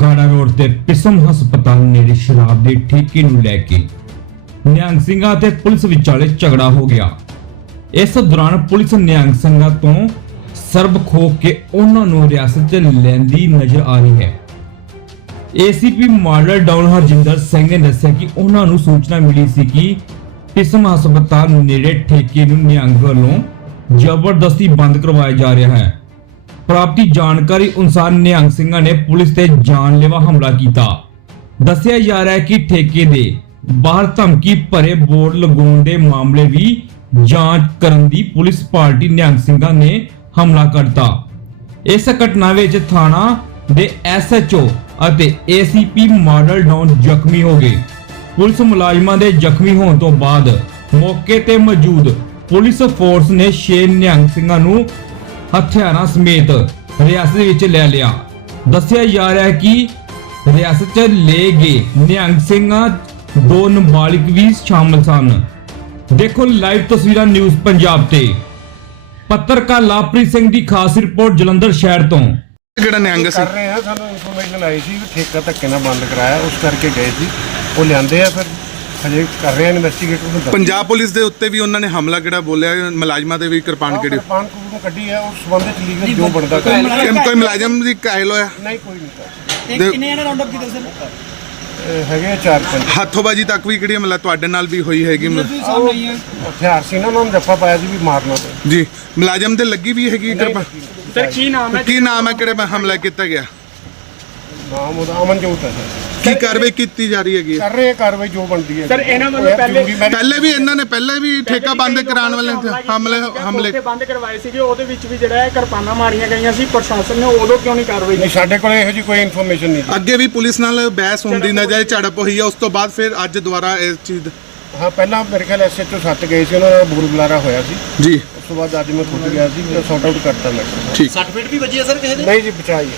ਗਾੜਾ ਰੋਡ ਤੇ ਪਿਸਮ ਹਸਪਤਾਲ ਨੇੜੇ ਸ਼ਰਾਬ ਦੇ ਠੇਕੇ ਨੂੰ ਲੈ ਕੇ ਨਿਹੰਗ ਸਿੰਘਾਂ ਤੇ ਪੁਲਿਸ ਵਿਚਾਲੇ ਝਗੜਾ ਹੋ ਗਿਆ। ਇਸ ਦੌਰਾਨ ਪੁਲਿਸ ਨਿਹੰਗ ਸਿੰਘਾਂ ਤੋਂ ਸਰਬ ਖੋ ਕੇ ਉਹਨਾਂ ਨੂੰ ਰਿਆਸਤ 'ਚ ਲੈਂਦੀ ਨਜ਼ਰ ਆ ਰਹੀ ਹੈ। ACP model town Harjinder Singh ਨੇ ਦੱਸਿਆ ਕਿ ਉਹਨਾਂ ਨੂੰ ਸੂਚਨਾ ਮਿਲੀ ਸੀ ਕਿ ਪਿਸਮ ਹਸਪਤਾਲ ਨੇੜੇ ਠੇਕੇ ਨੂੰ ਨਿਹੰਗ ਵੱਲੋਂ ਜ਼ਬਰਦਸਤੀ ਬੰਦ ਕਰਵਾਇਆ ਜਾ ਰਿਹਾ ਹੈ। ਪ੍ਰਾਪਤੀ ਜਾਣਕਾਰੀ ਅਨੁਸਾਰ ਨਿਹੰਗ ਸਿੰਘਾਂ ਨੇ ਪੁਲਿਸ ਤੇ ਜਾਨਲੇਵਾ ਹਮਲਾ ਕੀਤਾ। ਦੱਸਿਆ ਜਾ ਰਿਹਾ ਹੈ ਕਿ ਠੇਕੇ ਦੇ ਬਾਹਰ ਧਮਕੀ ਭਰੇ ਬੋਰਡ ਲਗਾਉਣ ਦੇ ਮਾਮਲੇ ਵੀ ਜਾਂਚ ਕਰਨ ਦੀ ਪੁਲਿਸ ਪਾਰਟੀ ਨਿਹੰਗ ਸਿੰਘਾਂ ਨੇ ਹਮਲਾ ਕਰਤਾ। ਇਸ ਘਟਨਾ ਵਿੱਚ ਥਾਣਾ ਦੇ ਐਸਐਚਓ ਅਤੇ ਏਸੀਪੀ ਮਾਡਲ ਡਾਊਨ ਜ਼ਖਮੀ ਹੋ ਗਏ। ਪੁਲਿਸ ਮੁਲਾਜ਼ਮਾਂ ਦੇ ਜ਼ਖਮੀ ਹੋਣ ਤੋਂ ਬਾਅਦ ਮੌਕੇ ਤੇ ਮੌਜੂਦ ਪੁਲਿਸ ਫੋਰਸ ਨੇ ਛੇ ਨਿਹੰਗ ਸਿੰਘਾਂ ਨੂੰ ਹਥਿਆਰਾਂ ਸਮੇਤ ਰਿਆਸਤ ਵਿੱਚ ਲੈ ਲਿਆ। ਦੱਸਿਆ ਜਾ ਰਿਹਾ ਹੈ ਕਿ ਰਿਆਸਤ 'ਚ ਲੈ ਗਏ ਨਿਹੰਗ ਸਿੰਘਾਂ ਦੋ ਨਾਬਾਲਿਗ ਵੀ ਸ਼ਾਮਲ ਸਨ। ਦੇਖੋ ਲਾਈਵ ਤਸਵੀਰਾਂ ਨਿਊਜ਼ ਪੰਜਾਬ ਤੇ। ਪੱਤਰਕਾਰ ਲਾਪ੍ਰੀਤ ਸਿੰਘ ਦੀ ਖਾਸ ਰਿਪੋਰਟ ਜਲੰਧਰ ਸ਼ਹਿਰ ਤੋਂ। ਕਿਹੜਾ ਨਿਹੰਗ ਸੀ? ਕਰ ਰਹੇ ਆ ਸਾਨੂੰ ਇਨਫੋਰਮੇਸ਼ਨ ਆਈ ਸੀ ਵੀ ਠੇਕਾ ਧੱਕੇ ਨਾਲ ਬੰਦ ਕਰਾਇਆ ਉਸ ਕਰਕੇ ਗਏ ਸੀ। ਉਹ ਲਿਆਂਦੇ ਆ ਫਿਰ। ਹਜੇ ਕਰ ਰਹੇ ਆ ਇਨਵੈਸਟੀਗੇਟਰ ਨੂੰ ਦੱਸ ਪੰਜਾਬ ਪੁਲਿਸ ਦੇ ਉੱਤੇ ਵੀ ਉਹਨਾਂ ਨੇ ਹਮਲਾ ਕਿਹੜਾ ਬੋਲਿਆ ਮੁਲਾਜ਼ਮਾਂ ਦੇ ਵੀ ਕਿਰਪਾਨ ਕਿਹੜੀ? ਪਾਨ ਨੂੰ ਕੱਢੀ ਆ ਉਸ ਸੰਬੰਧ ਚ ਲੀਗਲ ਜੋ ਬਣਦਾ ਕਰ ਕੋਈ- ਕੋਈ ਮੁਲਾਜ਼ਮ ਦੀ ਕਾਇਲ ਹੋਇਆ? ਨਹੀਂ ਕੋਈ ਨਹੀਂ ਕਰ ਤੇ ਦੇ- ਕਿੰਨੇ ਜਣੇ ਰਾਉਂਡ ਅਪ ਕੀਤੇ ਸਰ ਇਹ ਹੈਗੇ ਆ ਚਾਰ ਪੰਜ। ਹੱਥੋਂਬਾਜੀ ਤੱਕ ਵੀ ਕਿਹੜੀ ਮਤਲਬ ਤੁਹਾਡੇ ਨਾਲ ਵੀ ਹੋਈ ਹੈਗੀ ਮ- ਤੁਸੀਂ ਸਾਹਮਣੇ ਆਈ ਹੈ ਹਥਿਆਰ ਸੀ ਨਾ ਉਹਨਾਂ ਨੂੰ ਜੱਫਾ ਪਾਇਆ ਸੀ ਵੀ ਮਾਰਨਾ ਤੇ। ਜੀ ਮੁਲਾਜ਼ਮ ਦੇ ਲੱਗੀ ਵੀ ਹੈਗੀ ਕਿਰਪਾਨ ਸਰ ਕੀ ਨਾਮ ਕੀ ਨਾਮ ਹੈ ਕਿਹੜੇ ਮੈਂ ਹਮਲਾ ਕੀਤਾ ਗਿਆ? ਨਾਮ ਉਹਦਾ ਅਮਨਜੋਤ ਹੈ ਸਰ। ਕੀ ਕਾਰਵਾਈ ਕੀਤੀ ਜਾ ਰਹੀ ਹੈਗੀ ਹੈ? ਕਰ ਰਹੇ ਆ ਕਾਰਵਾਈ ਜੋ ਬਣਦੀ ਹੈ ਸਰ, ਇਹਨਾਂ ਵੱਲੋਂ ਪਹਿਲੇ- ਪਹਿਲੇ ਵੀ ਇਹਨਾਂ ਨੇ ਪਹਿਲੇ ਵੀ ਠੇਕਾ ਬੰਦ ਕਰਾਉਣ ਵਾਲੇ ਹਮਲੇ ਹਮਲੇ ਕੋਠੇ ਬੰਦ ਕਰਵਾਏ ਸੀਗੇ ਉਹਦੇ ਵਿੱਚ ਵੀ ਜਿਹੜਾ ਹੈ ਕਿਰਪਾਨਾਂ ਮਾਰੀਆਂ ਗਈਆਂ ਸੀ ਪ੍ਰਸ਼ਾਸਨ ਨੇ ਉਦੋਂ ਕਿਉਂ ਨਹੀਂ ਕਾਰਵਾਈ ਨਹੀਂ ਸਾਡੇ ਕੋਲ ਇਹੋ ਜੀ ਕੋਈ ਇਨਫੋਰਮੇਸ਼ਨ ਨਹੀਂ। ਅੱਗੇ ਵੀ ਪੁਲਿਸ ਨਾਲ ਬਹਿਸ ਹੁੰਦੀ ਨਜ਼ਰ ਝੜਪ ਹੋਈ ਹੈ ਉਸ ਤੋਂ ਬਾਅਦ ਫਿਰ ਅੱਜ ਦੁਬਾਰਾ ਇਸ ਚੀਜ਼ ਹਾਂ ਪਹਿਲਾਂ ਮੇਰੇ ਖਿਆਲ ਐਸਐਚਓ ਸੱਤ ਗਏ ਸੀ ਉਹਨਾਂ ਦਾ ਬੂਰ ਬੁਲਾਰਾ ਹੋਇਆ ਸੀ। ਜੀ। ਉਸ ਤੋਂ ਬਾਅਦ ਅੱਜ ਮੈਂ ਖੁਦ ਗਿਆ ਸੀ ਸੌਟ ਆਊਟ ਕਰਤਾ ਮੈਂ। ਠੀਕ। ਸਰਟੀਫਿਕੇਟ ਵੀ ਵੱਜੀ ਹੈ ਸਰ ਕਿਸੇ ਦੇ? ਨਹੀਂ ਜੀ ਬਚਾਈ